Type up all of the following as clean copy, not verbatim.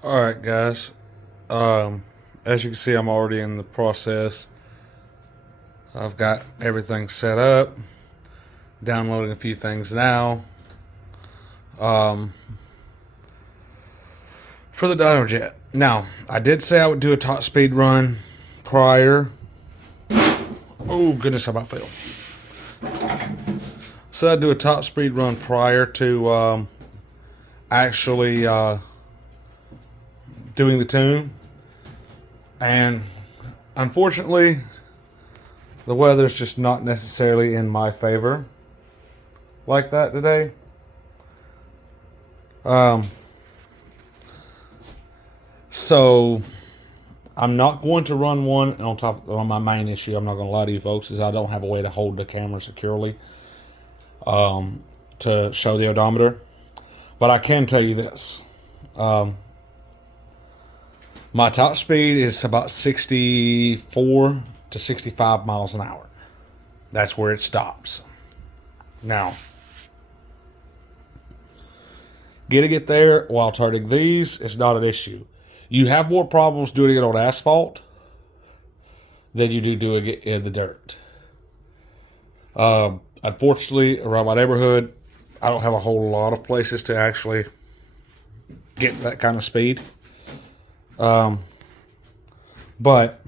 All right, guys. Um, as you can see, I'm already in the process. I've got everything set up, downloading a few things now. Um, for the Dynojet. Now, I did say I would do a top speed run prior. Oh, goodness, I about failed. So I'd do a top speed run prior to actually doing the tune. And unfortunately, the weather's just not necessarily in my favor like that today. So I'm not going to run one. And on my main issue, I'm not going to lie to you folks, is I don't have a way to hold the camera securely to show the odometer. But I can tell you this. My top speed is about 64 to 65 miles an hour. That's where it stops. Now, getting it there while turning these is not an issue. You have more problems doing it on asphalt than you do doing it in the dirt. Unfortunately, around my neighborhood, I don't have a whole lot of places to actually get that kind of speed. But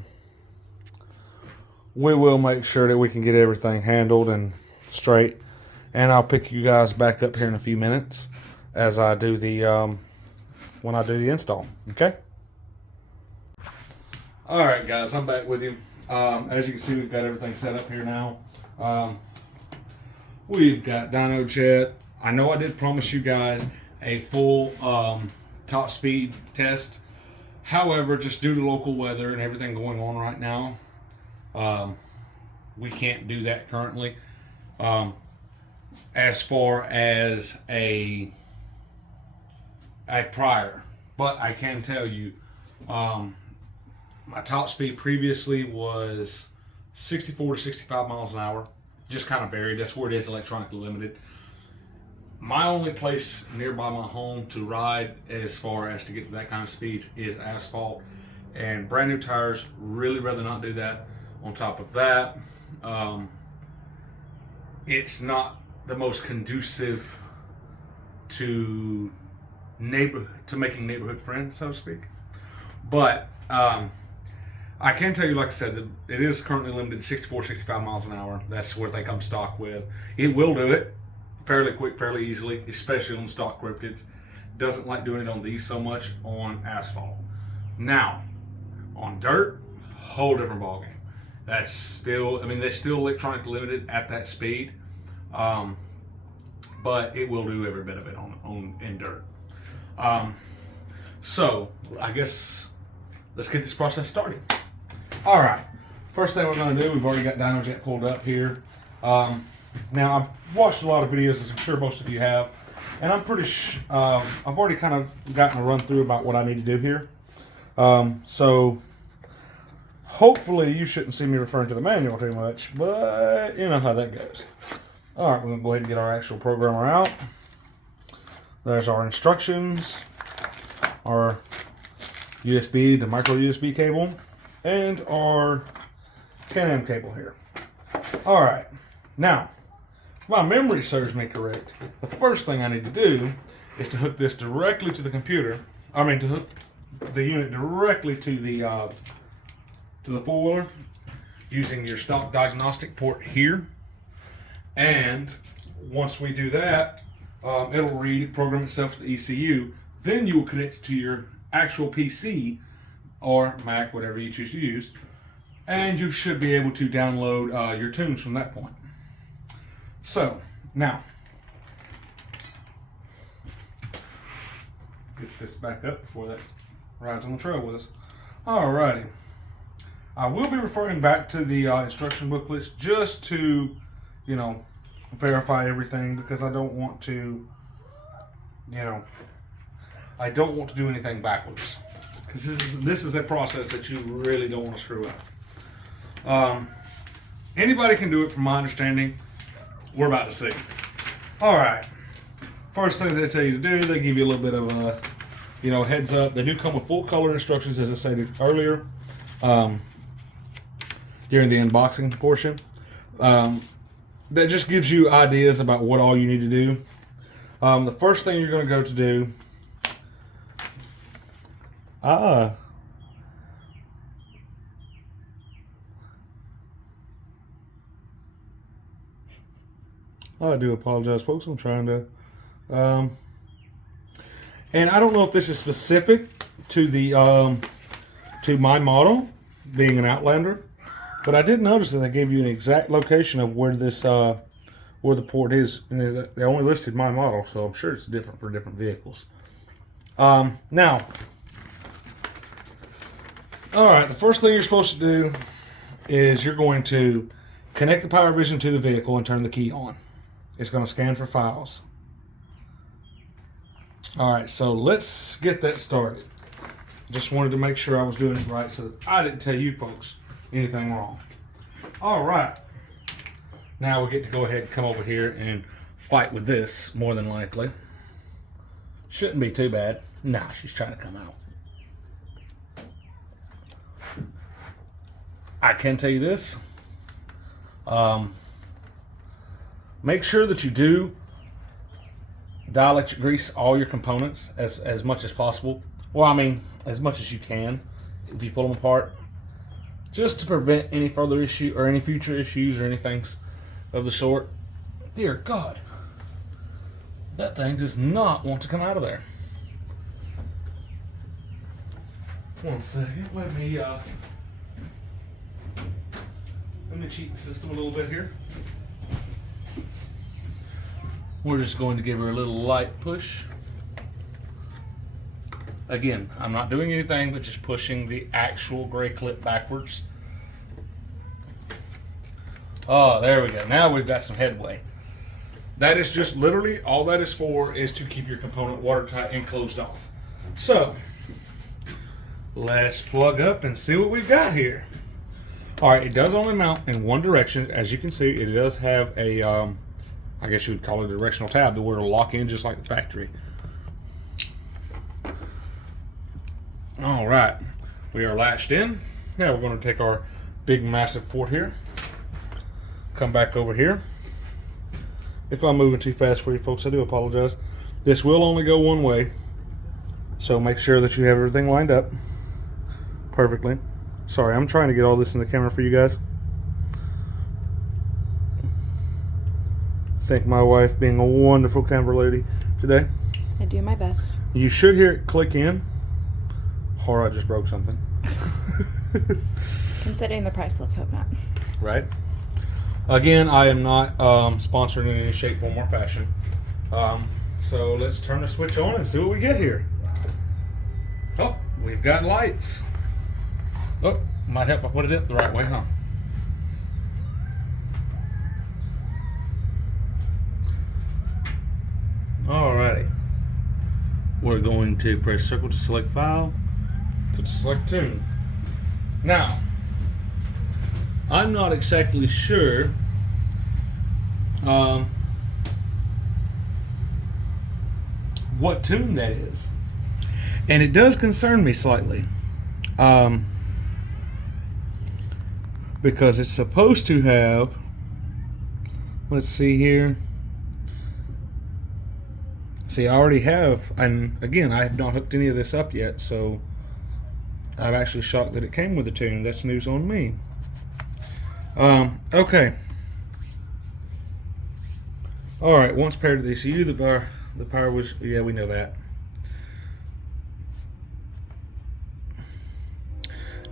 we will make sure that we can get everything handled and straight. And I'll pick you guys back up here in a few minutes as I do the when I do the install. Okay. All right, guys, I'm back with you. As you can see, we've got everything set up here now. We've got Dynojet. I know I did promise you guys a full top speed test. However, just due to local weather and everything going on right now, we can't do that currently. As far as a prior, but I can tell you, my top speed previously was 64 to 65 miles an hour. Just kind of varied. That's where it is electronically limited. My only place nearby my home to ride as far as to get to that kind of speeds is asphalt. And brand new tires, really rather not do that. On top of that, it's not the most conducive to making neighborhood friends, so to speak. But I can tell you, like I said, that it is currently limited to 64, 65 miles an hour. That's what they come stock with. It will do it fairly quick, fairly easily, especially on stock cryptids. Doesn't like doing it on these so much on asphalt. Now, on dirt, whole different ballgame. That's still, they're still electronically limited at that speed, but it will do every bit of it in dirt. So I guess let's get this process started. All right. First thing we're going to do, we've already got Dynojet pulled up here. Now, I've watched a lot of videos, as I'm sure most of you have, and I'm pretty I've already kind of gotten a run through about what I need to do here. So hopefully you shouldn't see me referring to the manual too much, but you know how that goes. All right, we're going to go ahead and get our actual programmer out. There's our instructions, our USB, the micro USB cable, and our Can-Am cable here. All right, now, if my memory serves me correct, the first thing I need to do is to hook this directly to the computer. To hook the unit directly to the four-wheeler using your stock diagnostic port here. And once we do that, it'll program itself to the ECU. Then you will connect it to your actual PC or Mac, whatever you choose to use, and you should be able to download your tunes from that point. So, now, get this back up before that rides on the trail with us. Alrighty. I will be referring back to the instruction booklets just to, verify everything, because I don't want to, do anything backwards. Because this is a process that you really don't want to screw up. Anybody can do it, from my understanding. We're about to see. All right. First thing they tell you to do, they give you a little bit of you know, heads up, they do come with full color instructions, as I stated earlier, during the unboxing portion. That just gives you ideas about what all you need to do. The first thing you're going to go to do, I do apologize, folks. I'm trying to, and I don't know if this is specific to the to my model being an Outlander, but I did notice that they gave you an exact location of where this where the port is, and they only listed my model, so I'm sure it's different for different vehicles. Now, all right, the first thing you're supposed to do is you're going to connect the power vision to the vehicle and turn the key on. It's going to scan for files. All right, so let's get that started. Just wanted to make sure I was doing it right so that I didn't tell you folks anything wrong. All right. Now we get to go ahead and come over here and fight with this, more than likely. Shouldn't be too bad. Nah, she's trying to come out. I can tell you this. Make sure that you do dielectric grease all your components as much as possible. Well, I mean, as much as you can if you pull them apart, just to prevent any further issue or any future issues or anything of the sort. Dear God, that thing does not want to come out of there. One second, let me cheat the system a little bit here. We're just going to give her a little light push. Again, I'm not doing anything but just pushing the actual gray clip backwards. Oh, there we go. Now we've got some headway. That is just literally all that is for, is to keep your component watertight and closed off. So, let's plug up and see what we've got here. All right, it does only mount in one direction. As you can see, it does have a, I guess you would call it a directional tab, where it'll lock in just like the factory. All right, we are latched in. Now we're going to take our big massive port here. Come back over here. If I'm moving too fast for you folks, I do apologize. This will only go one way, so make sure that you have everything lined up perfectly. Sorry, I'm trying to get all this in the camera for you guys. Thank my wife being a wonderful camera lady today. I do my best. You should hear it click in. Or I just broke something. Considering the price, let's hope not. Right. Again, I am not sponsored in any shape, form, or fashion. So let's turn the switch on and see what we get here. Oh, we've got lights. Oh, might help if I put it up the right way, huh? Alrighty. We're going to press circle to select file, to select tune. Now, I'm not exactly sure what tune that is. And it does concern me slightly. Because it's supposed to have, let's see here. See, I already have, and again, I have not hooked any of this up yet, so I'm actually shocked that it came with a tune. That's news on me. Okay. All right, once paired to the ECU, the power was, yeah, we know that.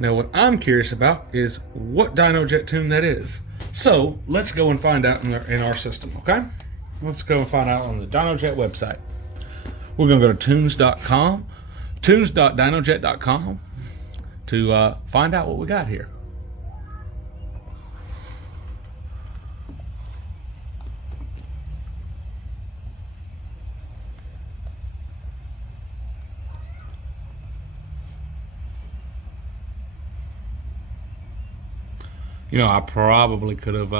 Now, what I'm curious about is what Dynojet tune that is. So, let's go and find out in our system, okay? Let's go and find out on the Dynojet website. We're going to go to tunes.com, tunes.dynojet.com to find out what we got here. You know, I probably could have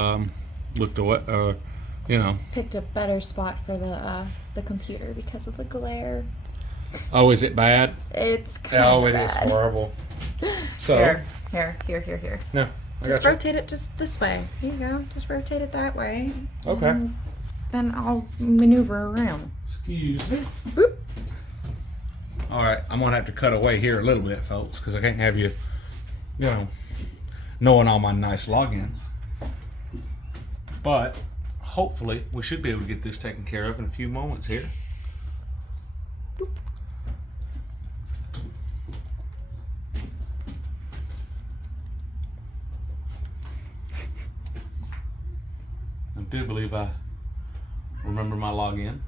looked away, or, you know. Picked a better spot for the computer because of the glare. Oh, is it bad? It's kind Oh, of it is bad. horrible. So Here. no, I Just got you. rotate it just this way. Here you go. Just rotate it that way. Okay. And then I'll maneuver around. Excuse me. Boop. All right, I'm gonna have to cut away here a little bit, folks, because I can't have you, knowing all my nice logins. But hopefully, we should be able to get this taken care of in a few moments here. I do believe I remember my login.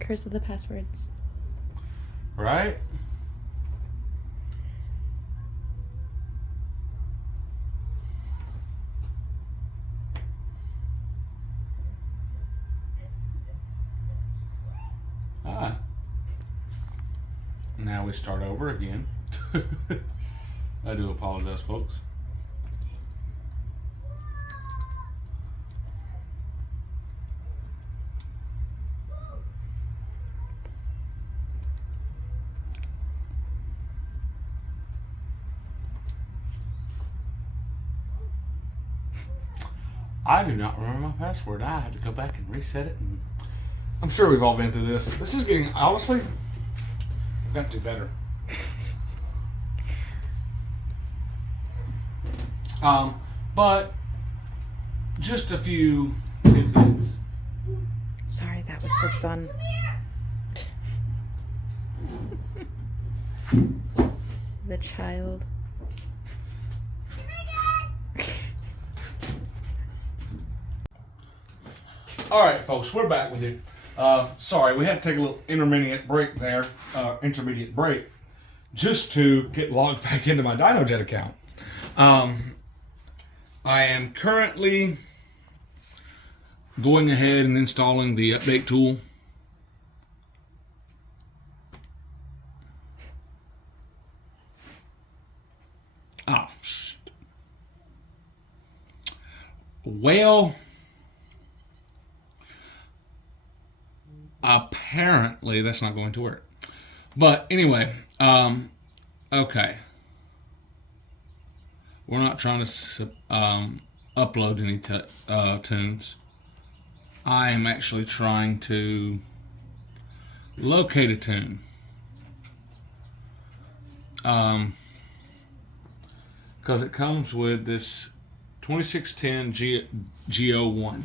Curse of the passwords. Right? Ah. Now we start over again. I do apologize, folks. I do not remember my password. I had to go back and reset it. And I'm sure we've all been through this. This is getting, honestly, I've got to do better. But just a few tidbits. Sorry, that was the sun. The child. All right, folks, we're back with you. Sorry, we had to take a little intermediate break there, just to get logged back into my Dynojet account. I am currently going ahead and installing the update tool. Oh, shit. Well, apparently that's not going to work. But anyway, okay. We're not trying to upload any tunes. I am actually trying to locate a tune. Because it comes with this 2610 G01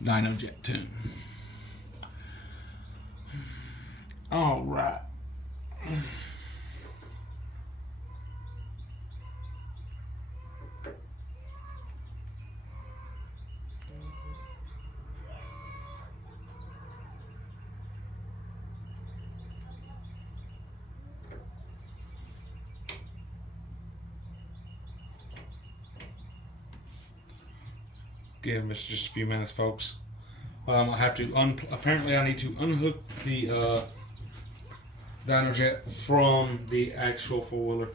Dynojet tune. All right. Give us just a few minutes, folks. I have to apparently I need to unhook the Dynojet from the actual four-wheeler.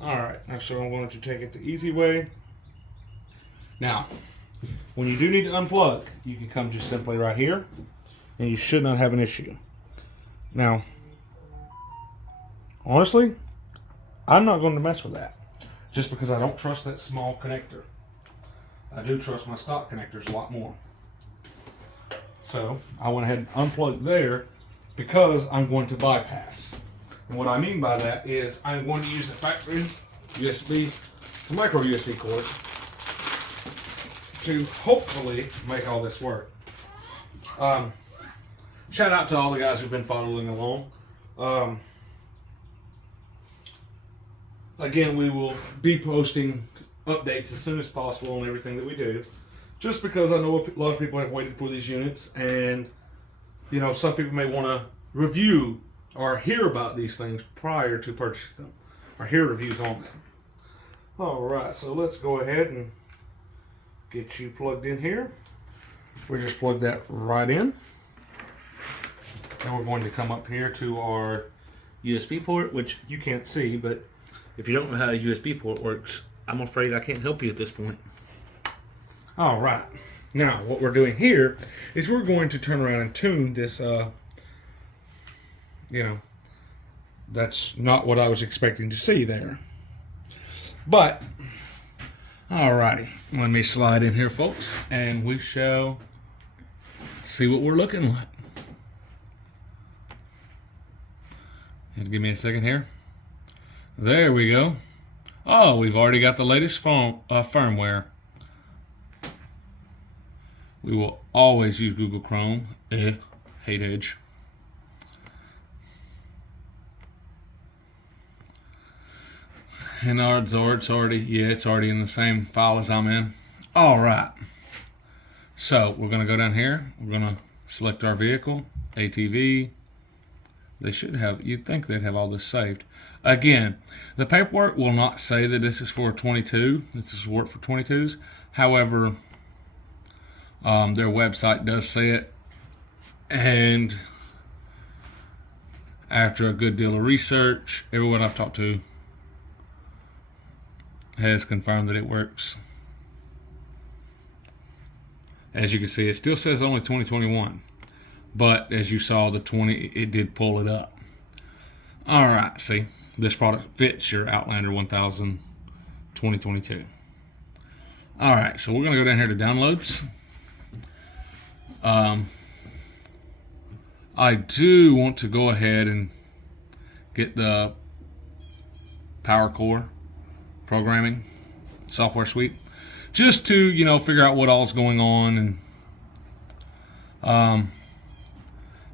Alright, so I'm going to take it the easy way. Now, when you do need to unplug, you can come just simply right here, and you should not have an issue. Now, honestly, I'm not going to mess with that, just because I don't trust that small connector. I do trust my stock connectors a lot more. So I went ahead and unplugged there because I'm going to bypass. And what I mean by that is I'm going to use the factory USB to micro USB cord to hopefully make all this work. Shout out to all the guys who've been following along. Again, we will be posting updates as soon as possible on everything that we do, just because I know a lot of people have waited for these units, and some people may want to review or hear about these things prior to purchasing them, or hear reviews on them. Alright, so let's go ahead and get you plugged in here. We just plug that right in, and we're going to come up here to our USB port, which you can't see, but If you don't know how a USB port works, I'm afraid I can't help you at this point. All right. Now, what we're doing here is we're going to turn around and tune this, that's not what I was expecting to see there. But, alrighty. Let me slide in here, folks, and we shall see what we're looking like. Give me a second here. There we go. Oh, we've already got the latest firmware. We will always use Google Chrome. Hate Edge. And it's already in the same file as I'm in. All right. So we're going to go down here. We're going to select our vehicle, ATV. They should have, you'd think they'd have all this saved. Again, the paperwork will not say that this is for a 22. This is work for 22s. However, their website does say it. And after a good deal of research, everyone I've talked to has confirmed that it works. As you can see, it still says only 2021. But as you saw, the 20, it did pull it up. All right, see, this product fits your Outlander 1000 2022. All right, so we're going to go down here to downloads. I do want to go ahead and get the PowerCore programming software suite, just to figure out what all's going on. And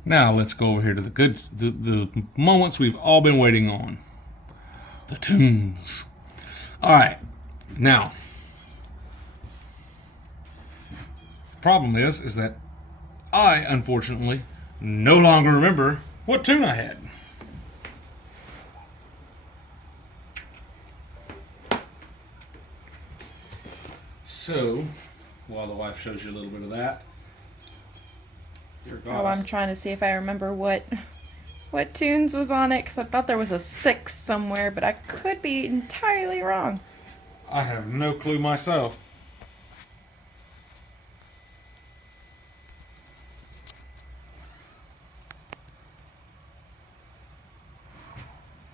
now let's go over here to the moments we've all been waiting on, the tunes. All right, now problem is that I unfortunately no longer remember what tune I had. So, while the wife shows you a little bit of that, Oh, I'm trying to see if I remember what tunes was on it, because I thought there was a 6 somewhere, but I could be entirely wrong. I have no clue myself.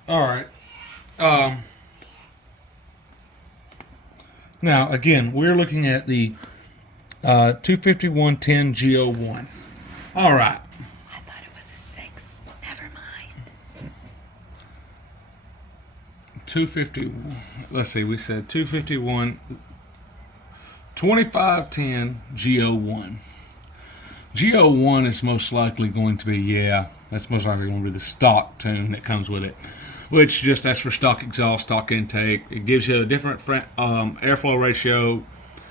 All right. Now, again, we're looking at the 25110 GO1. All right. I thought it was a 6. Never mind. 250. Let's see. We said 251 2510 GO1. GO1 is most likely going to be, that's most likely going to be the stock tune that comes with it, which just that's for stock exhaust, stock intake. It gives you a different airflow ratio,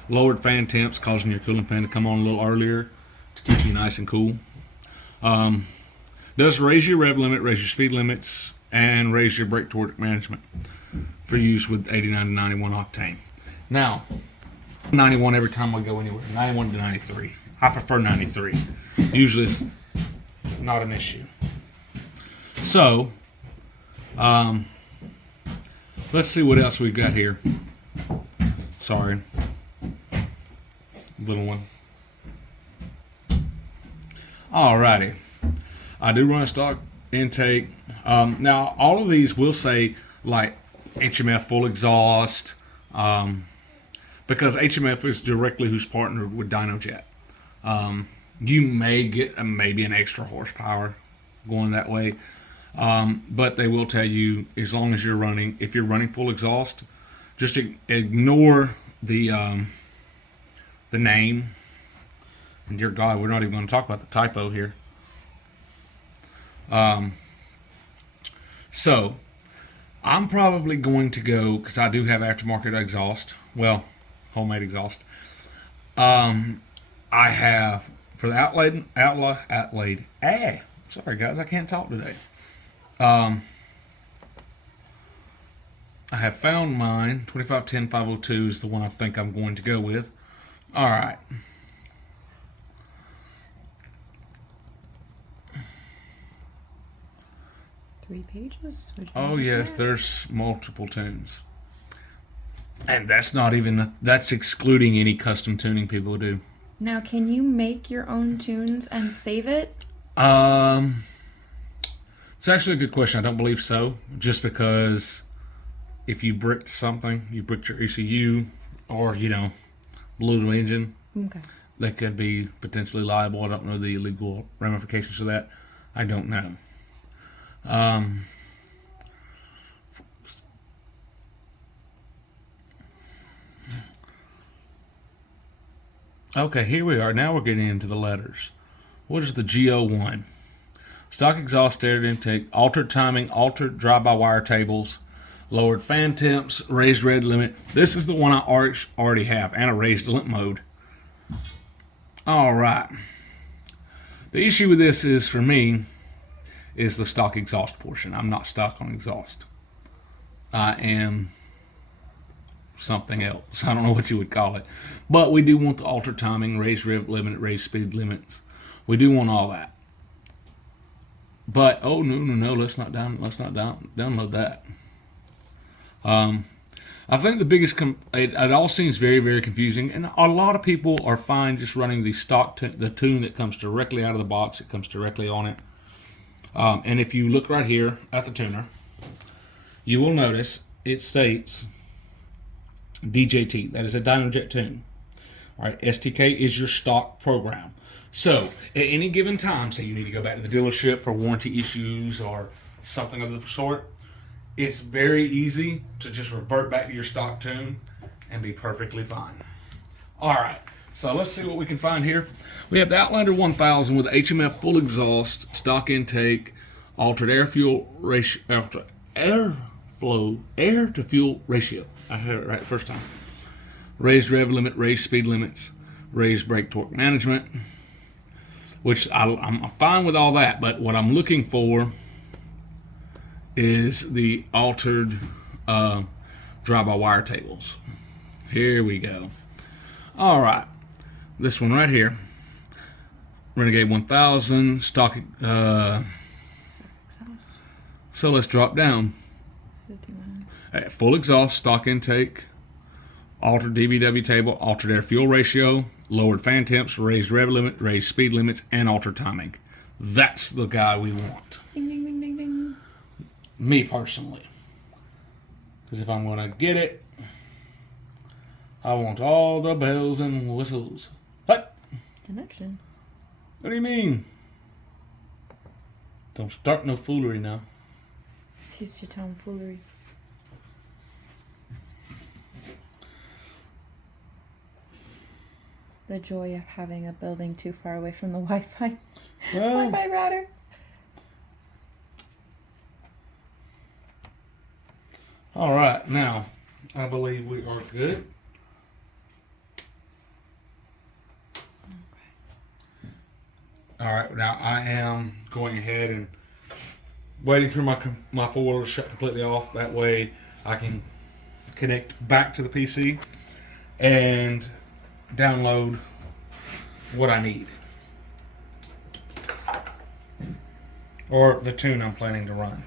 lowered fan temps, causing your cooling fan to come on a little earlier to keep you nice and cool. Does raise your rev limit, raise your speed limits, and raise your brake torque management for use with 89 to 91 octane. Now, 91 every time we go anywhere. 91 to 93. I prefer 93. Usually it's not an issue. So, let's see what else we've got here. Sorry. Little one. Alrighty. I do run a stock intake. Now, all of these will say, like, HMF full exhaust, because HMF is directly who's partnered with Dynojet. You may get maybe an extra horsepower going that way, but they will tell you, as long as if you're running full exhaust, just ignore the name. And dear God, we're not even going to talk about the typo here. So I'm probably going to go, because I do have aftermarket exhaust. Well, homemade exhaust. I have for the Outlander. Sorry guys, I can't talk today. I have found mine. 2510 502 is the one I think I'm going to go with. All right. 3 pages? Oh yes, there's multiple tunes. And that's excluding any custom tuning people do. Now, can you make your own tunes and save it? It's actually a good question. I don't believe so. Just because if you bricked something, you bricked your ECU or, blew the engine, Okay. that could be potentially liable. I don't know the legal ramifications of that. I don't know. Okay, here we are. Now we're getting into the letters. What is the GO1? Stock exhaust air intake, altered timing, altered drive-by-wire tables, lowered fan temps, raised red limit. This is the one I already have, and a raised limit mode. All right. The issue with this is, for me, is the stock exhaust portion. I'm not stock on exhaust. I am something else. I don't know what you would call it. But we do want the altered timing, raised rev limit, raised speed limits. We do want all that. But no, let's not download that. I think the biggest it all seems very, very confusing, and a lot of people are fine just running the stock the tune that comes directly out of the box. It comes directly on it. And if you look right here at the tuner, you will notice it states DJT. That is a Dynojet tune. All right, STK is your stock program. So at any given time, say you need to go back to the dealership for warranty issues or something of the sort, it's very easy to just revert back to your stock tune and be perfectly fine. All right, so let's see what we can find here. We have the Outlander 1000 with HMF full exhaust, stock intake, altered air fuel ratio, air to fuel ratio. I heard it right the first time. Raised rev limit, raised speed limits, raised brake torque management, which I'm fine with all that, but what I'm looking for is the altered drive-by-wire tables. Here we go. All right, this one right here, Renegade 1000 stock. So let's drop down. Full exhaust, stock intake, altered DBW table, altered air fuel ratio, lowered fan temps, raised rev limit, raised speed limits, and altered timing. That's the guy we want. Ding, ding, ding, ding, ding. Me personally. Because if I'm going to get it, I want all the bells and whistles. What? Connection. What do you mean? Don't start no foolery now. Excuse your tomfoolery. The joy of having a building too far away from the Wi-Fi. Well, Wi-Fi router. all right, now I believe we are good. All right, now I am going ahead and waiting for my four-wheeler to shut completely off. That way I can connect back to the PC and download what I need. Or the tune I'm planning to run.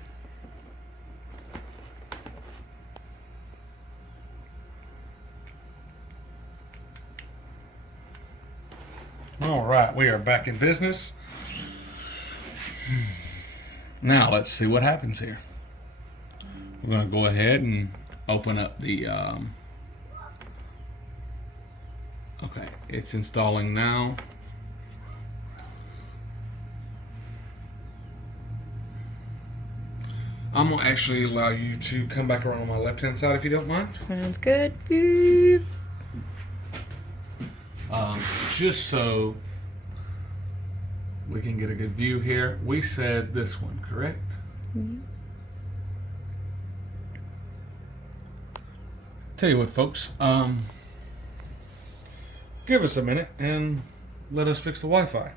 All right, we are back in business. Now let's see what happens here. We're going to go ahead and open up the okay, it's installing now. I'm going to actually allow you to come back around on my left hand side if you don't mind. Sounds good. Boop. Just so we can get a good view here. We said this one, correct? Mm-hmm. Tell you what, folks, give us a minute and let us fix the Wi-Fi.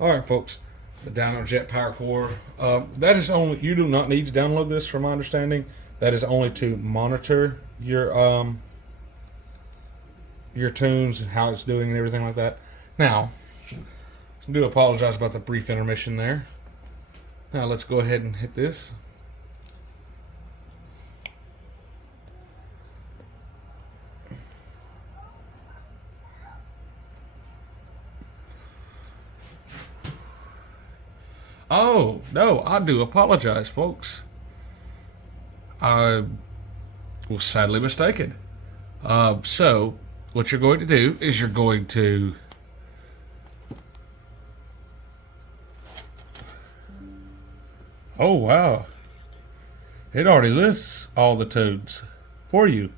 All right, folks, the Dynojet Power Core. That is only, you do not need to download this, from my understanding. That is only to monitor your tunes and how it's doing and everything like that. Now, I do apologize about the brief intermission there. Now let's go ahead and hit this. Oh, no, I do apologize, folks. I was sadly mistaken. So, what you're going to do is you're going to oh, wow. It already lists all the tunes for you.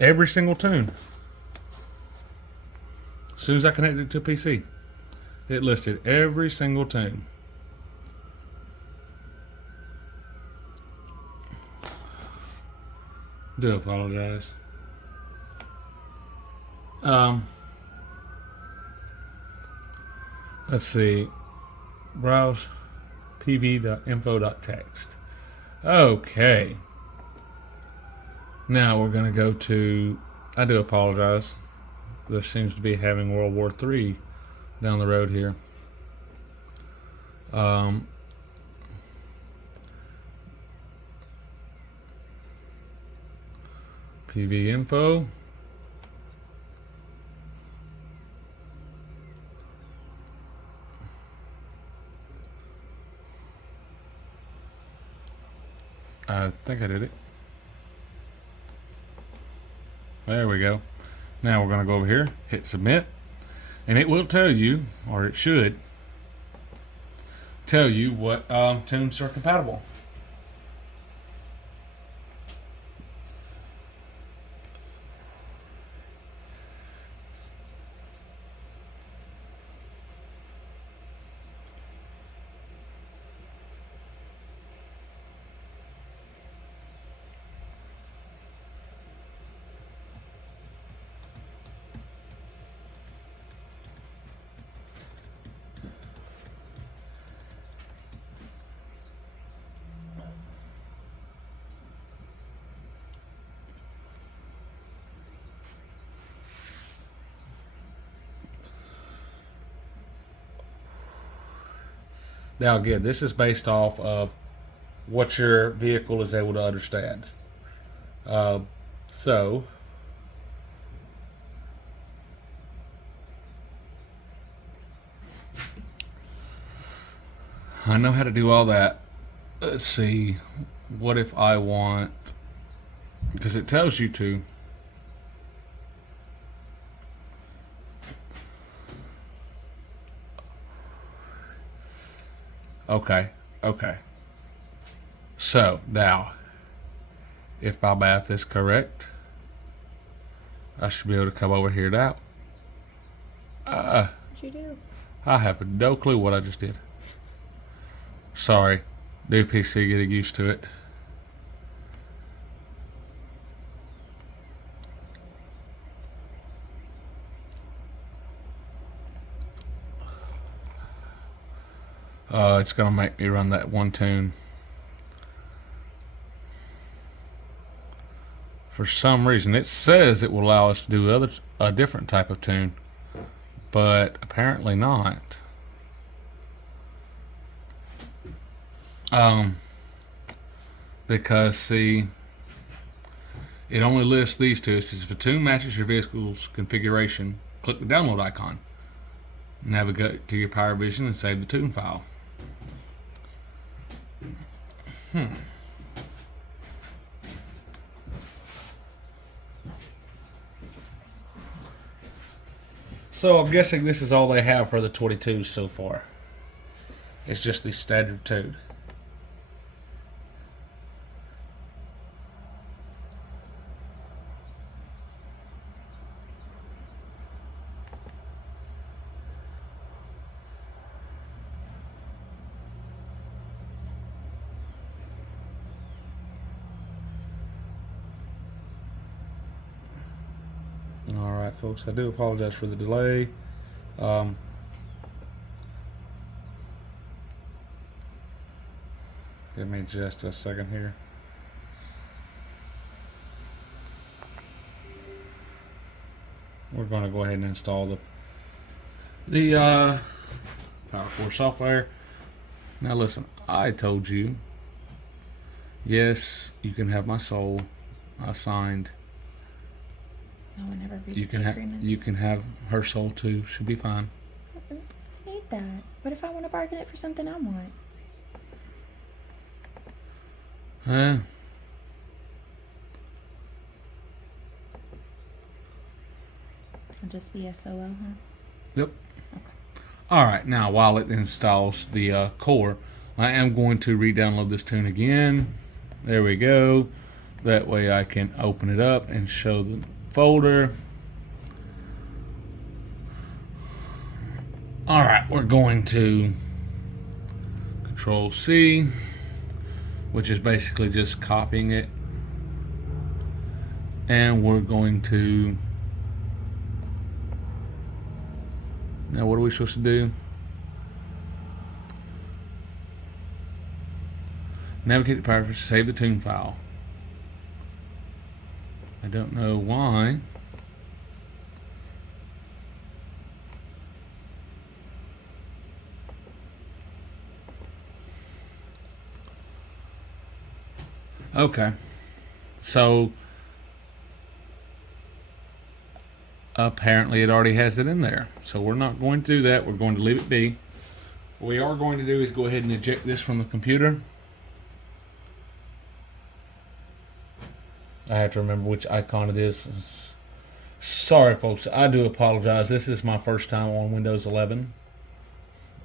Every single tune. As soon as I connected it to a PC, it listed every single tune. Do apologize. Let's see. Browse pv.info.text. Okay. Now we're going to go to. I do apologize. There seems to be having World War III down the road here. PV info. I think I did it. There we go. Now we're going to go over here, hit submit, and it will tell you, or it should tell you what tunes are compatible. Now again, this is based off of what your vehicle is able to understand. So I know how to do all that. Let's see. What if I want, because it tells you to. Okay. So now, if my math is correct, I should be able to come over here now. What'd you do? I have no clue what I just did. Sorry, new PC, getting used to it. It's gonna make me run that one tune. For some reason, it says it will allow us to do a different type of tune, but apparently not. Because see, it only lists these two. It says if a tune matches your vehicle's configuration, click the download icon, navigate to your Power Vision, and save the tune file. So I'm guessing this is all they have for the 22s so far. It's just the standard tune. Alright folks, I do apologize for the delay. Give me just a second here. We're going to go ahead and install the Power 4 software. Now listen, I told you, yes, you can have my soul. I signed. No one ever reads You can the have agreements. you can have her soul too. She'll be fine. I need that. What if I want to bargain it for something I want? Huh? I'll just be SOL, huh? Yep. Okay. All right. Now, while it installs the core, I am going to re-download this tune again. There we go. That way I can open it up and show the folder. All right, we're going to Control C, which is basically just copying it. And we're going to, now what are we supposed to do? Navigate the power to save the tune file. I don't know why. Okay. So apparently it already has it in there. So we're not going to do that. We're going to leave it be. What we are going to do is go ahead and eject this from the computer. I have to remember which icon it is. Sorry, folks. I do apologize. This is my first time on Windows 11.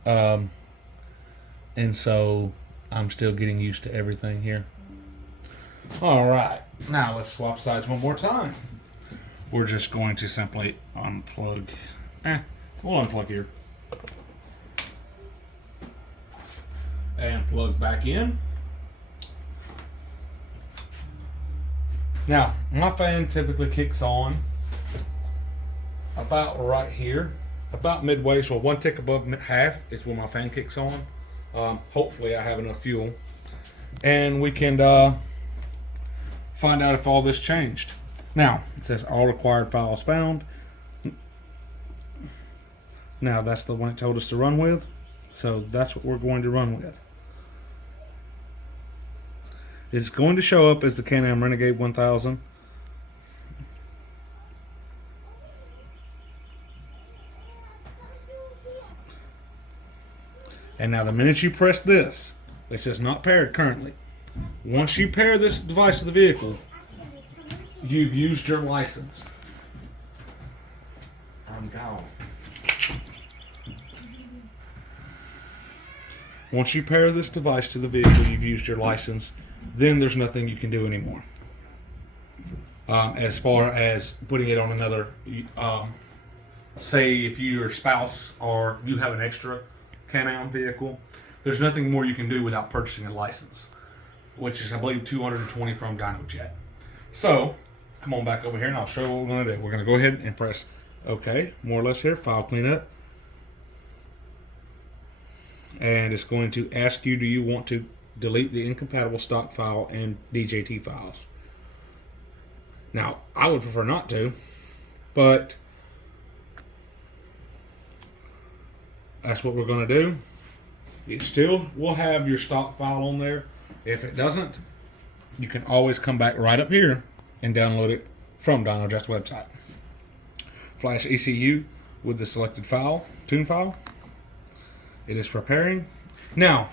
And so I'm still getting used to everything here. All right. Now let's swap sides one more time. We're just going to simply unplug. We'll unplug here. And plug back in. Now, my fan typically kicks on about right here, about midway, so one tick above half is when my fan kicks on. Hopefully I have enough fuel. And we can find out if all this changed. Now, it says all required files found. Now, that's the one it told us to run with. So that's what we're going to run with. It's going to show up as the Can-Am Renegade 1000. And now the minute you press this, it says not paired currently. Once you pair this device to the vehicle, you've used your license. I'm gone. Once you pair this device to the vehicle, you've used your license. Then there's nothing you can do anymore. As far as putting it on another, say if your spouse or you have an extra Can-Am vehicle, there's nothing more you can do without purchasing a license, which is, I believe, $220 from Dynojet. So, come on back over here and I'll show you what we're going to do. We're going to go ahead and press OK, more or less here, file cleanup. And it's going to ask you, do you want to delete the incompatible stock file and DJT files? Now, I would prefer not to, but that's what we're going to do. It still will have your stock file on there. If it doesn't, you can always come back right up here and download it from Dynojet's website. Flash ECU with the selected file, tune file. It is preparing. Now,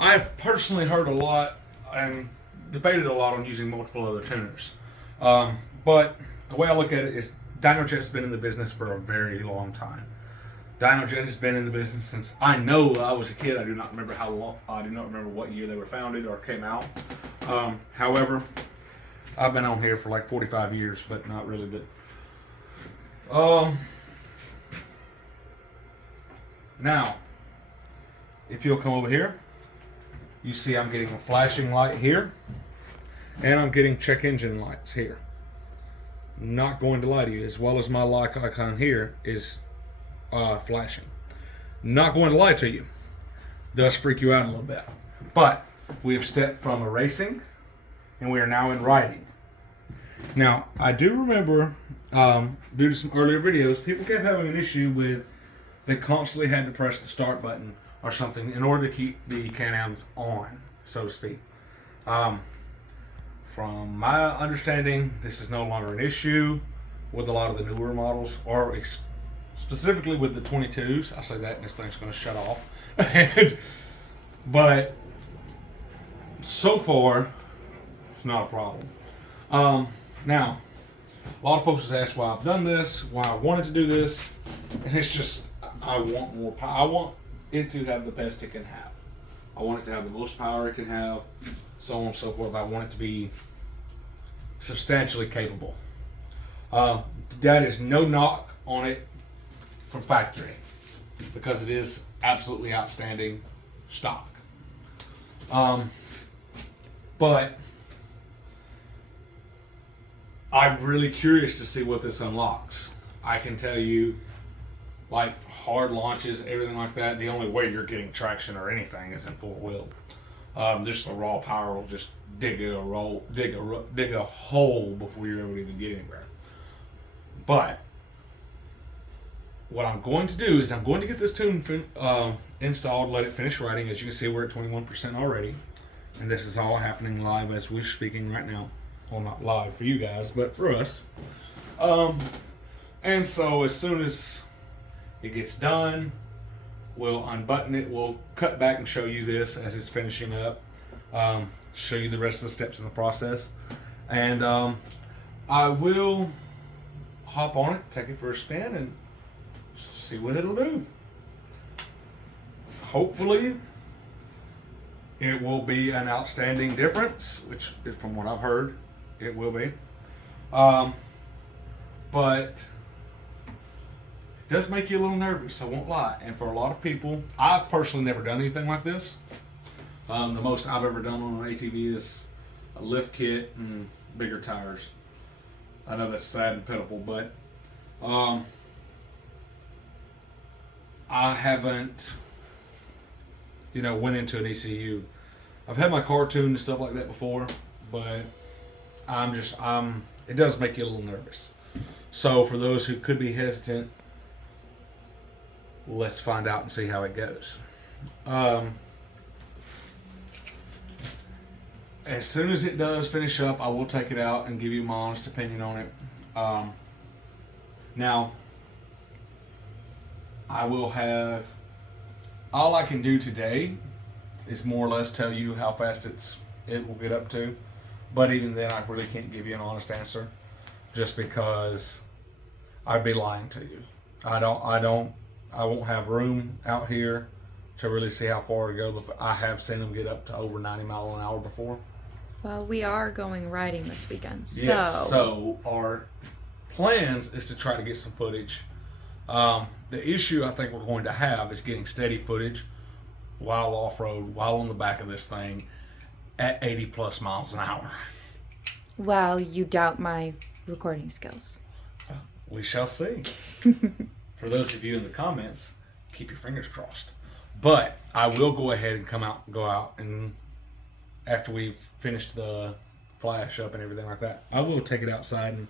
I've personally heard a lot and debated a lot on using multiple other tuners. But the way I look at it is Dynojet's been in the business for a very long time. Dynojet has been in the business since I know I was a kid. I do not remember how long. I do not remember what year they were founded or came out. However, I've been on here for like 45 years, but not really. But now, if you'll come over here, you see I'm getting a flashing light here, and I'm getting check engine lights here. Not going to lie to you, as well as my like icon here is flashing. Not going to lie to you, does freak you out a little bit. But we have stepped from erasing, and we are now in writing. Now, I do remember, due to some earlier videos, people kept having an issue with they constantly had to press the start button or something in order to keep the Can-Ams on, so to speak. From my understanding, this is no longer an issue with a lot of the newer models, or specifically with the 22s. I say that and this thing's going to shut off. But so far, it's not a problem. Now, a lot of folks have asked why I've done this, why I wanted to do this, and it's just, I want more power. I want it to have the best it can have. I want it to have the most power it can have, so on and so forth. I want it to be substantially capable. That is no knock on it from factory, because it is absolutely outstanding stock. But I'm really curious to see what this unlocks. I can tell you, like hard launches, everything like that, the only way you're getting traction or anything is in full wheel. Just the raw power will just dig a hole before you're able to even get anywhere. But what I'm going to do is I'm going to get this tune installed, let it finish writing. As you can see, we're at 21% already, and this is all happening live as we're speaking right now. Well, not live for you guys, but for us. And so as soon as it gets done, we'll unbutton it. We'll cut back and show you this as it's finishing up. Show you the rest of the steps in the process. And I will hop on it, take it for a spin, and see what it'll do. Hopefully, it will be an outstanding difference, which, from what I've heard, it will be. But it does make you a little nervous, I won't lie. And for a lot of people, I've personally never done anything like this. The most I've ever done on an ATV is a lift kit and bigger tires. I know that's sad and pitiful, but I haven't, went into an ECU. I've had my car tuned and stuff like that before, but it does make you a little nervous. So for those who could be hesitant, let's find out and see how it goes. As soon as it does finish up, I will take it out and give you my honest opinion on it. Now, I will have, all I can do today is more or less tell you how fast it will get up to. But even then, I really can't give you an honest answer, just because I'd be lying to you. I won't have room out here to really see how far to go. I have seen them get up to over 90 miles an hour before. Well, we are going riding this weekend, so... Yes, so our plans is to try to get some footage. The issue I think we're going to have is getting steady footage while off-road, while on the back of this thing at 80 plus miles an hour. Well, you doubt my recording skills. We shall see. For those of you in the comments, keep your fingers crossed. But I will go ahead and go out and after we've finished the flash up and everything like that, I will take it outside and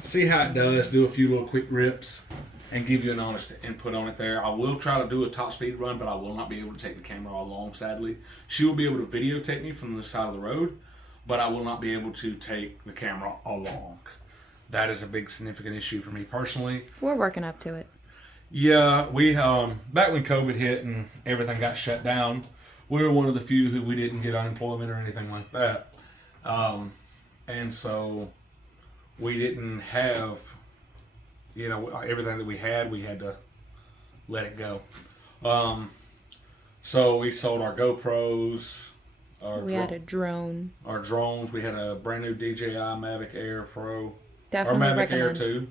see how it does, do a few little quick rips, and give you an honest input on it there. I will try to do a top speed run, but I will not be able to take the camera along, sadly. She will be able to videotape me from the side of the road, but I will not be able to take the camera along. That is a big significant issue for me personally. We're working up to it. Yeah, we back when COVID hit and everything got shut down, we were one of the few who we didn't get unemployment or anything like that. And so we didn't have, everything that we had to let it go. So we sold our GoPros. We had a drone. Our drones. We had a brand new DJI Mavic Air Pro. Definitely or Mavic recommend. Air 2.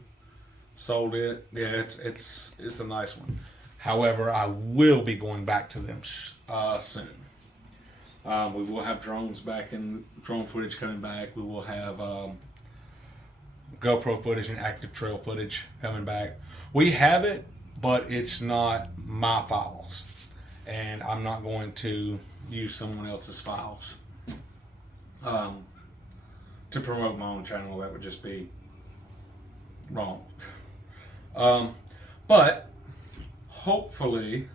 Sold it. Yeah, it's a nice one. However, I will be going back to them soon. We will have drones back and drone footage coming back. We will have GoPro footage and active trail footage coming back. We have it, but it's not my files, and I'm not going to use someone else's files to promote my own channel. That would just be wrong. But hopefully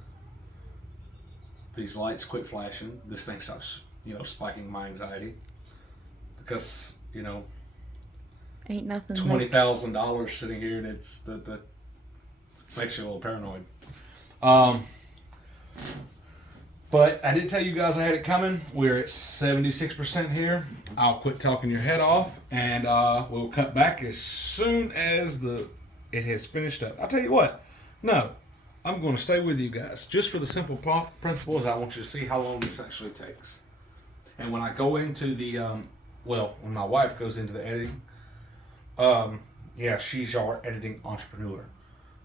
these lights quit flashing, this thing starts, spiking my anxiety. Because, Ain't nothing $20,000 sitting here, and it's that makes you a little paranoid. But I did tell you guys I had it coming. We're at 76% here. I'll quit talking your head off, and we'll cut back as soon as it has finished up. I'll tell you what. No, I'm going to stay with you guys just for the simple principle is I want you to see how long this actually takes. And when I go into the when my wife goes into the editing, she's our editing entrepreneur.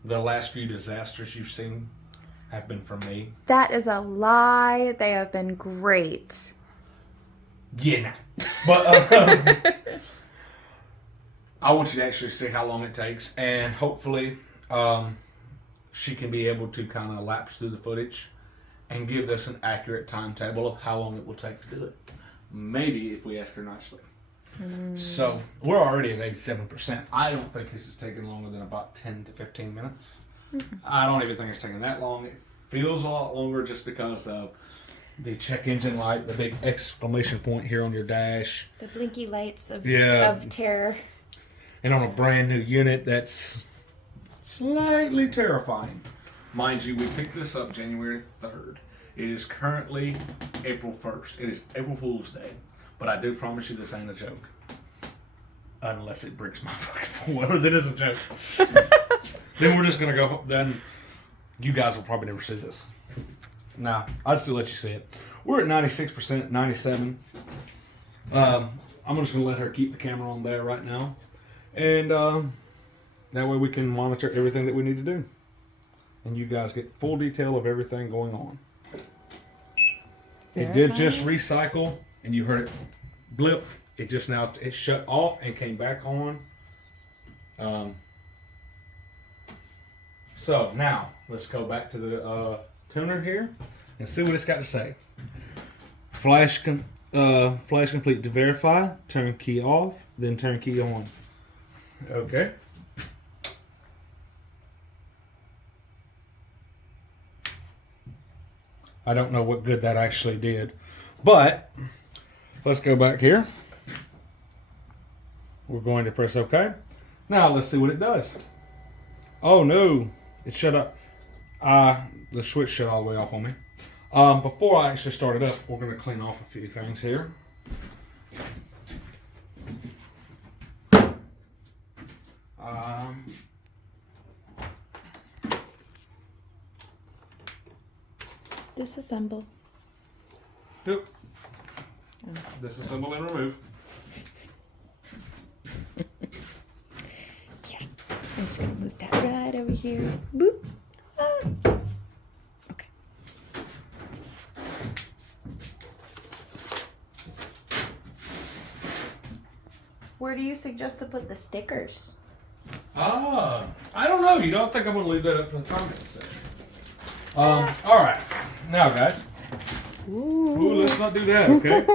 The last few disasters you've seen have been from me. That is a lie. They have been great. Yeah, but I want you to actually see how long it takes, and hopefully she can be able to kind of lapse through the footage and give us an accurate timetable of how long it will take to do it. Maybe if we ask her nicely. So we're already at 87%. I don't think this is taking longer than about 10 to 15 minutes. I don't even think it's taking that long. It feels a lot longer just because of the check engine light, the big exclamation point here on your dash. The blinky lights of terror. And on a brand new unit that's slightly terrifying. Mind you, we picked this up January 3rd. It is currently April 1st. It is April Fool's Day. But I do promise you this ain't a joke. Unless it breaks my fucking water, then it's a joke. Then we're just going to go home. Then you guys will probably never see this. Nah, I'd still let you see it. We're at 96%, 97%. I'm just going to let her keep the camera on there right now. And that way we can monitor everything that we need to do. And you guys get full detail of everything going on. It did just recycle, and you heard it blip. It just now, it shut off and came back on. So now, let's go back to the tuner here and see what it's got to say. Flash complete to verify, turn key off, then turn key on. Okay. I don't know what good that actually did, but let's go back here. We're going to press OK. Now let's see what it does. Oh no, it shut up. The switch shut all the way off on me. Before I actually start it up, we're going to clean off a few things here. Disassemble. Nope. Disassemble and remove. Yeah. I'm just going to move that right over here. Boop. Ah. Okay. Where do you suggest to put the stickers? I don't know. You don't think I'm going to leave that up for the comments section. All right. Now, guys. Ooh, let's not do that, okay?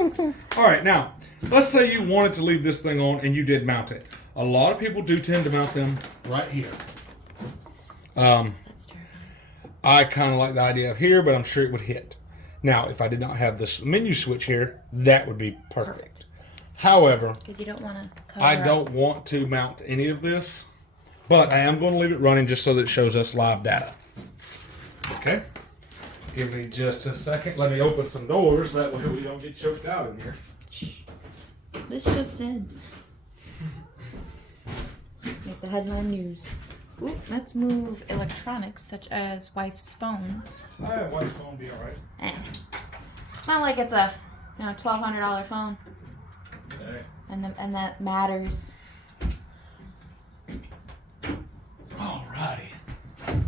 All right, now, let's say you wanted to leave this thing on and you did mount it. A lot of people do tend to mount them right here. That's terrifying. I kind of like the idea of here, but I'm sure it would hit. Now, if I did not have this menu switch here, that would be perfect. However, because you don't want to I don't want to mount any of this, but I am going to leave it running just so that it shows us live data. Okay? Give me just a second. Let me open some doors. That way we don't get choked out in here. This just in. Make the headline news. Ooh, let's move electronics such as wife's phone. Wife's phone be alright. It's not like it's a $1,200 phone. Okay. And that matters. Alrighty.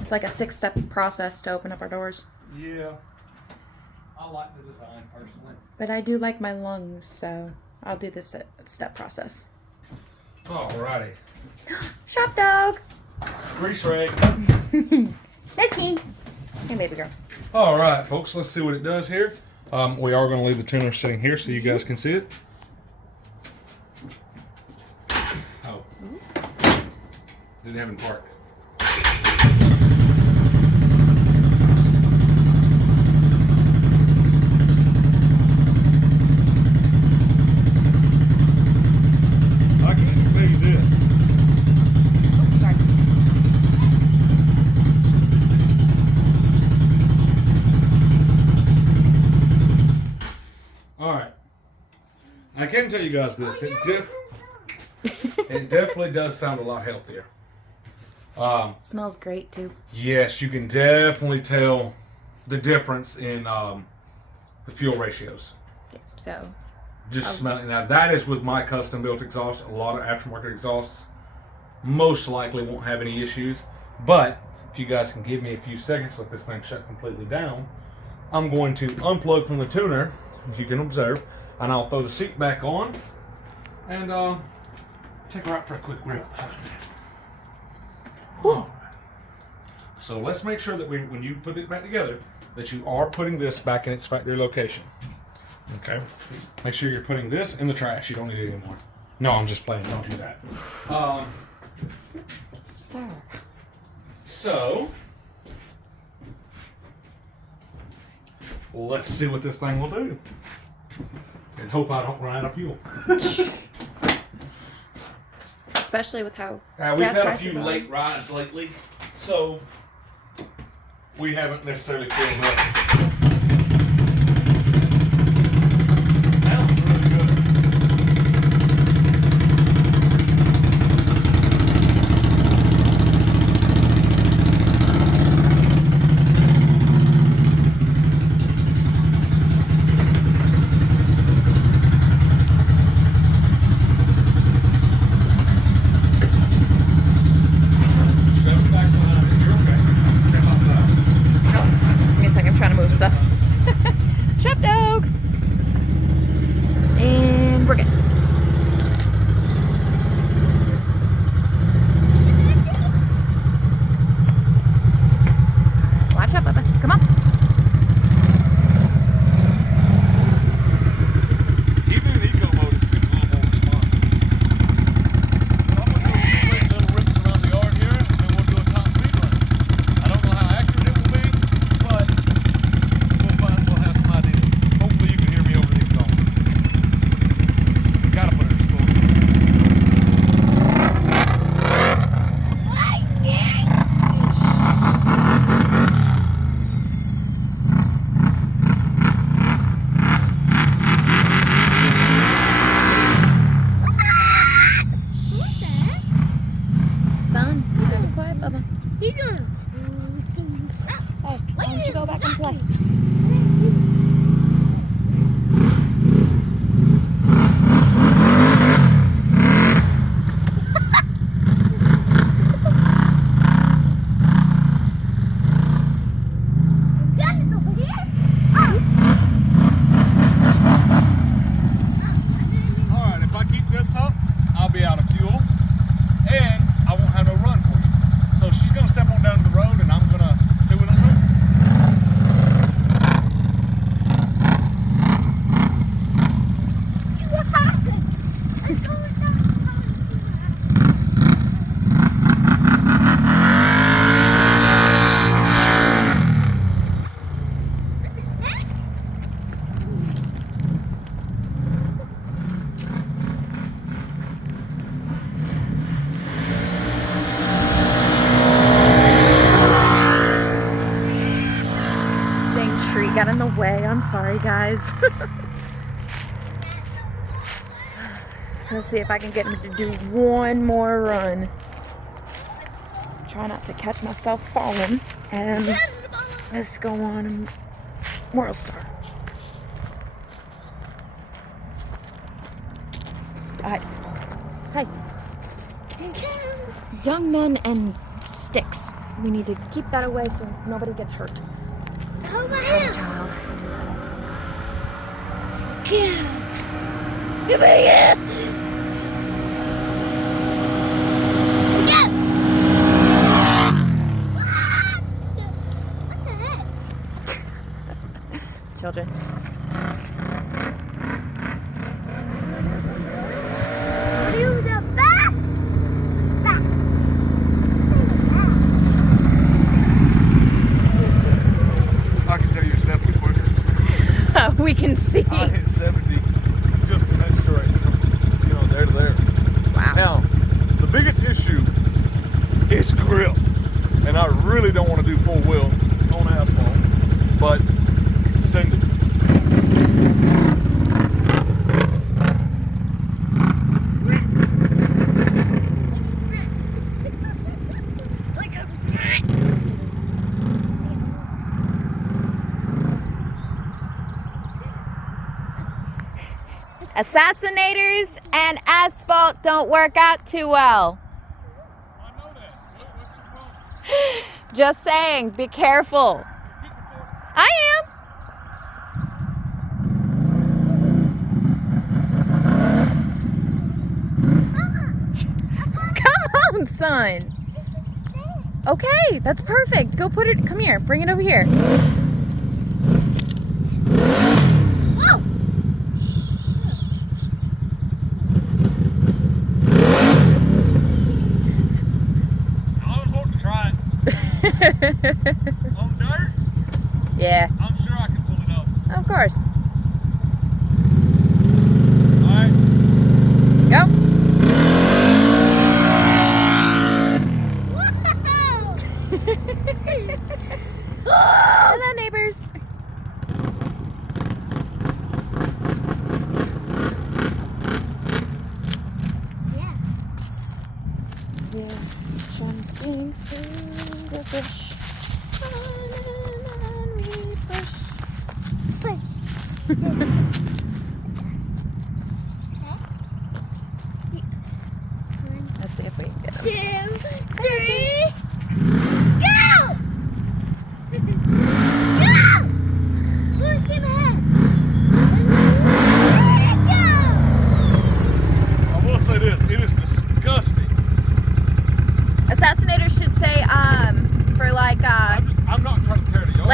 It's like a 6-step process to open up our doors. Yeah. I like the design personally. But I do like my lungs, so I'll do this step process. Alrighty. Shop dog! Grease rag. That's me. Hey, baby girl. Alright, folks, let's see what it does here. We are going to leave the tuner sitting here so you guys can see it. Oh. Didn't have him park. All right. I can tell you guys this. It definitely does sound a lot healthier. Smells great too. Yes, you can definitely tell the difference in the fuel ratios. So, Just smelling. Now, that is with my custom built exhaust. A lot of aftermarket exhausts most likely won't have any issues. But if you guys can give me a few seconds to let this thing shut completely down, I'm going to unplug from the tuner, as you can observe, and I'll throw the seat back on and take her out for a quick rip. Oh. So let's make sure that when you put it back together, that you are putting this back in its factory location. Okay. Make sure you're putting this in the trash. You don't need it anymore. No, I'm just playing. Don't do that. sir. So, let's see what this thing will do. And hope I don't run out of fuel. Especially with how We've gas had a prices few are. late rides lately, so we haven't necessarily filled up. Sounds really good. Step back behind it. You're okay. Step outside. Give me a second, I'm trying to move stuff. Chef dog! And we're good. Watch out, Bubba. Come on. Even in eco mode, it seems a little more responsive. I'm going to do a quick little rips around the yard here, and then we'll do a top speed run. I don't know how accurate it will be, but we'll have some ideas. Hopefully you can hear me over the exhaust. Gotta put it in school. Son, you gotta be quiet, Bubba. He's gonna. Hey, why don't you go back and play? Gun over here. Alright, if I keep this up, I'll be out of fuel, and I won't have no run for you. So she's going to step on down to the road, and I'm going to see what I'm doing. See what happens. Let's go with that. Dang tree got in the way. I'm sorry, guys. Let's see if I can get him to do one more run. Try not to catch myself falling. And let's go on and World Star. Hi. Young men and sticks. We need to keep that away so nobody gets hurt. Hold my hand. Child. Yeah. Over here. Yeah. What the heck? Children. To the back. Back. I can tell you it's definitely quicker. We can see. I hit 70 just to make sure it's, there to there. Wow. Now, the biggest issue is grip. And I really don't want to do full wheel on asphalt, but send it. Assassinators and asphalt don't work out too well. I know that. What's your fault? Just saying, be careful. I am. Come on, son. Okay, that's perfect. Go put it, come here, bring it over here. Whoa! I was wanting to try it. On dirt? Yeah, I'm sure I can pull it up. of course. Alright. Go. Hello, neighbors. Yeah. Yeah, jumping through the bush. On we push. Let's see if we can get him. 2, 3, go! Go! Full steam ahead. Go! I will say this, it is disgusting. Assassinators should say, for like, I'm not trying to tear the yard.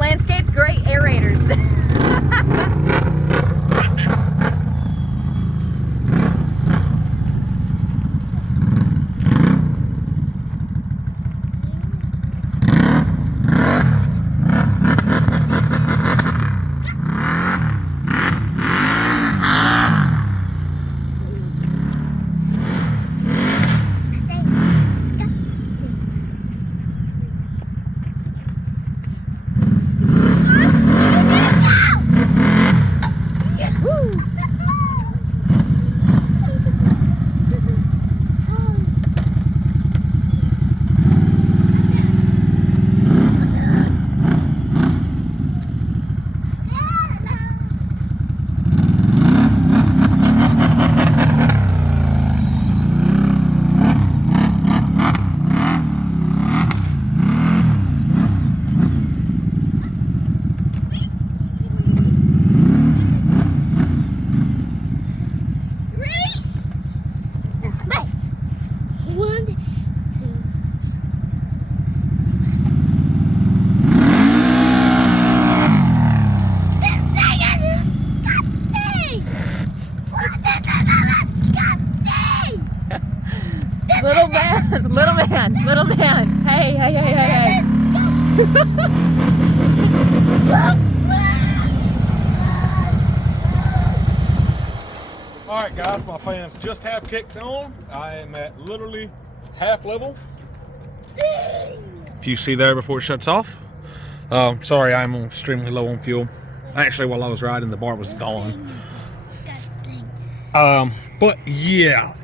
landscape, great aerators. Little man. Hey. Alright guys, my fans just have kicked on. I am at literally half level. If you see there before it shuts off. Sorry, I'm extremely low on fuel. Actually, while I was riding, the bar was gone. But yeah.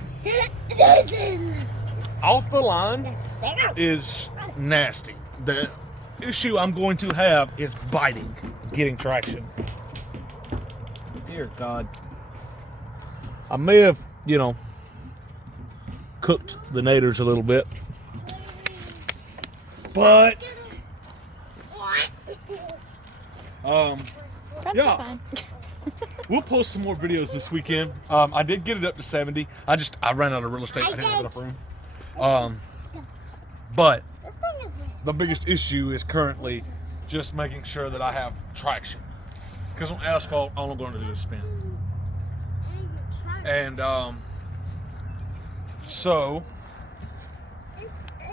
Off the line is nasty. The issue I'm going to have is biting, getting traction. Dear God. I may have, cooked the naders a little bit. But yeah. We'll post some more videos this weekend. I did get it up to 70. I ran out of real estate. I didn't have enough room. But the biggest issue is currently just making sure that I have traction. Because on asphalt, all I'm going to do is spin. And so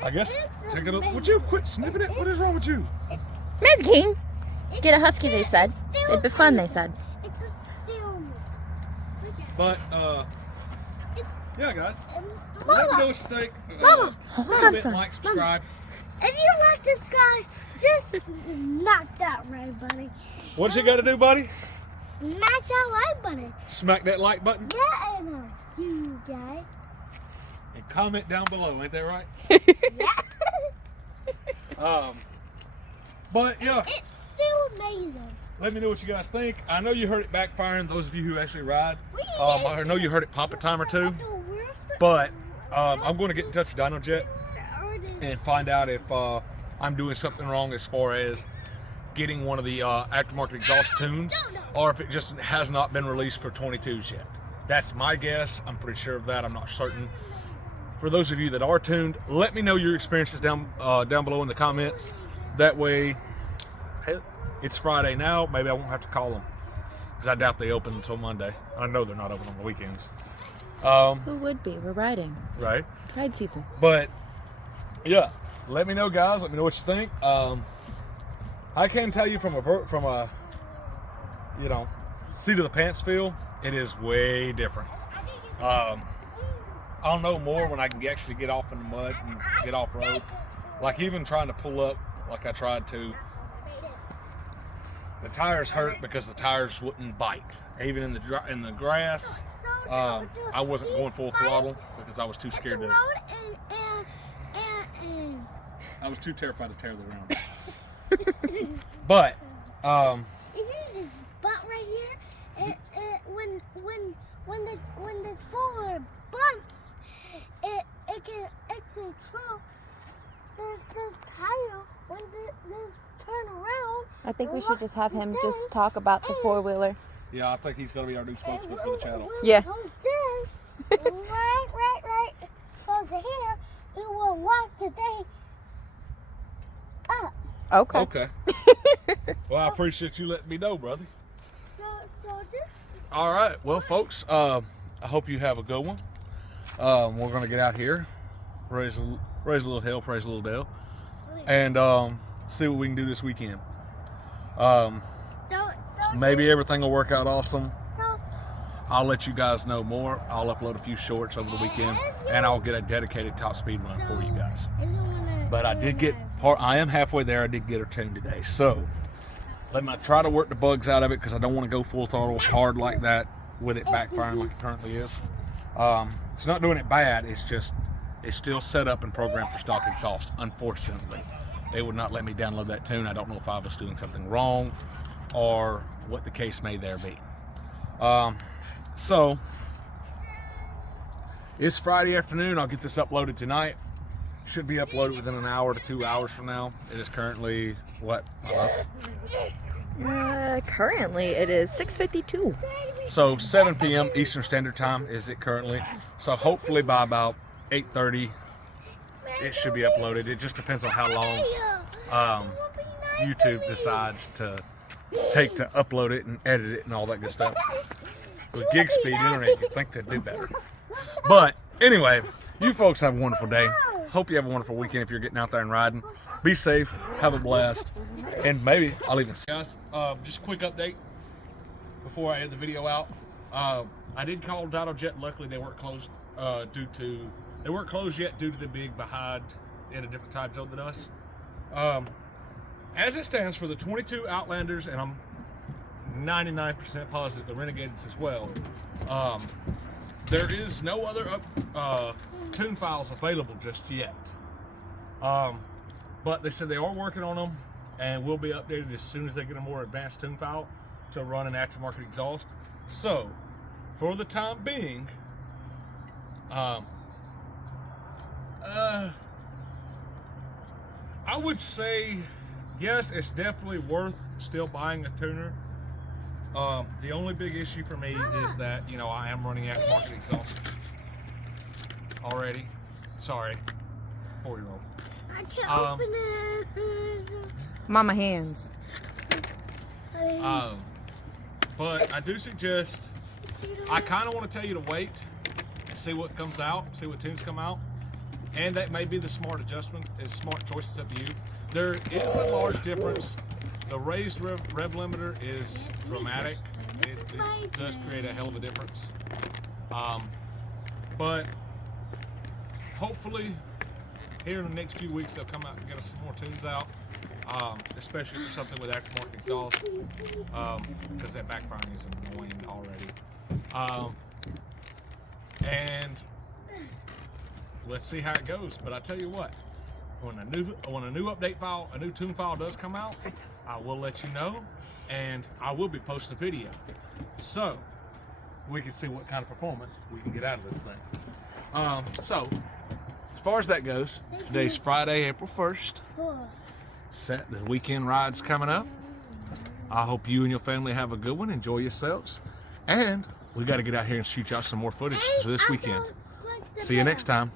I guess take it up. Would you quit sniffing it? What is wrong with you? Miss King, get a husky. They said it'd be fun. They said. It's a stillness. But yeah, guys. Let me know what you think. Mama, Comment, like, subscribe. if you like this guy, just knock that right button. What's you got to do, buddy? Smack that like button. Smack that like button Yeah, and I'll see you guys. and comment down below. Ain't that right? Yeah. But yeah, It's still amazing. Let me know what you guys think. I know you heard it backfiring, those of you who actually ride. I know you heard it pop a time or two. But I'm going to get in touch with Dynojet and find out if I'm doing something wrong as far as getting one of the aftermarket exhaust tunes, or if it just has not been released for 22s yet. That's my guess. I'm pretty sure of that. I'm not certain. For those of you that are tuned, let me know your experiences down below in the comments. That way, hey, it's Friday now. Maybe I won't have to call them, because I doubt they open until Monday. I know they're not open on the weekends. Who would be? We're riding. Right. Ride season. But yeah, let me know, guys. Let me know what you think. I can tell you from a you know, seat of the pants feel, it is way different. I'll know more when I can actually get off in the mud and get off road. Like even trying to pull up, like I tried to. The tires hurt because the tires wouldn't bite. Even in the grass, I wasn't going full throttle because I was too scared to. I was too terrified to tear the ground. But You see this bump right here? When there's full of bumps, it can control this tire when this turn around. I think we should just have him just talk about the four-wheeler. yeah, I think he's gonna be our new spokesman for the channel. Yeah. This right goes to here. It will lock the thing up. Okay. Okay. Well, I appreciate you letting me know, brother. So this. All right. Well, folks, I hope you have a good one. We're going to get out here, raise a little hell, praise a little Dale, and see what we can do this weekend. Maybe everything will work out awesome. I'll let you guys know more. I'll upload a few shorts over the weekend, and I'll get a dedicated top speed run for you guys. But I did get I am halfway there. I did get her tuned today. So let me try to work the bugs out of it, because I don't want to go full throttle hard like that with it backfiring like it currently is. It's not doing it bad. It's just, it's still set up and programmed for stock exhaust. Unfortunately, they would not let me download that tune. I don't know if I was doing something wrong or what the case may there be. So it's Friday afternoon. I'll get this uploaded tonight. Should be uploaded within an hour to 2 hours from now. It is currently what? Currently it is 6:52. So 7 p.m. Eastern Standard Time is it currently. So hopefully by about 8:30 it should be uploaded. It just depends on how long YouTube decides to take to upload it and edit it and all that good stuff. With gig speed internet, you'd think they'd do better. But anyway, you folks have a wonderful day. Hope you have a wonderful weekend if you're getting out there and riding. Be safe, have a blast, and maybe I'll even see you guys. Just a quick update before I end the video out. I did call Dynojet. Luckily, they weren't closed they weren't closed yet due to them being behind in a different time zone than us. As it stands for the 22 Outlanders, and I'm 99% positive the Renegades as well. There is no other tune files available just yet. But they said they are working on them, and will be updated as soon as they get a more advanced tune file to run an aftermarket exhaust. So, for the time being, I would say, yes, it's definitely worth still buying a tuner. The only big issue for me is that, you know, I am running aftermarket exhaust already. Sorry, 4-year-old. I can't open it. Mama hands. But I do suggest, I kind of want to tell you to wait and see what comes out, see what tunes come out. And that may be the smart adjustment, it's smart choice, it's up to you. There is a large difference. The raised rev limiter is dramatic. It does create a hell of a difference. But hopefully here in the next few weeks they'll come out and get us some more tunes out, especially for something with aftermarket exhaust, because that backfiring is annoying already. And let's see how it goes. But I tell you what, when a new update file, a new tune file does come out, I will let you know, and I will be posting a video. So, we can see what kind of performance we can get out of this thing. So, as far as that goes, today's Friday, April 1st. The weekend ride's coming up. I hope you and your family have a good one. Enjoy yourselves. And we got to get out here and shoot y'all some more footage this weekend. See you next time.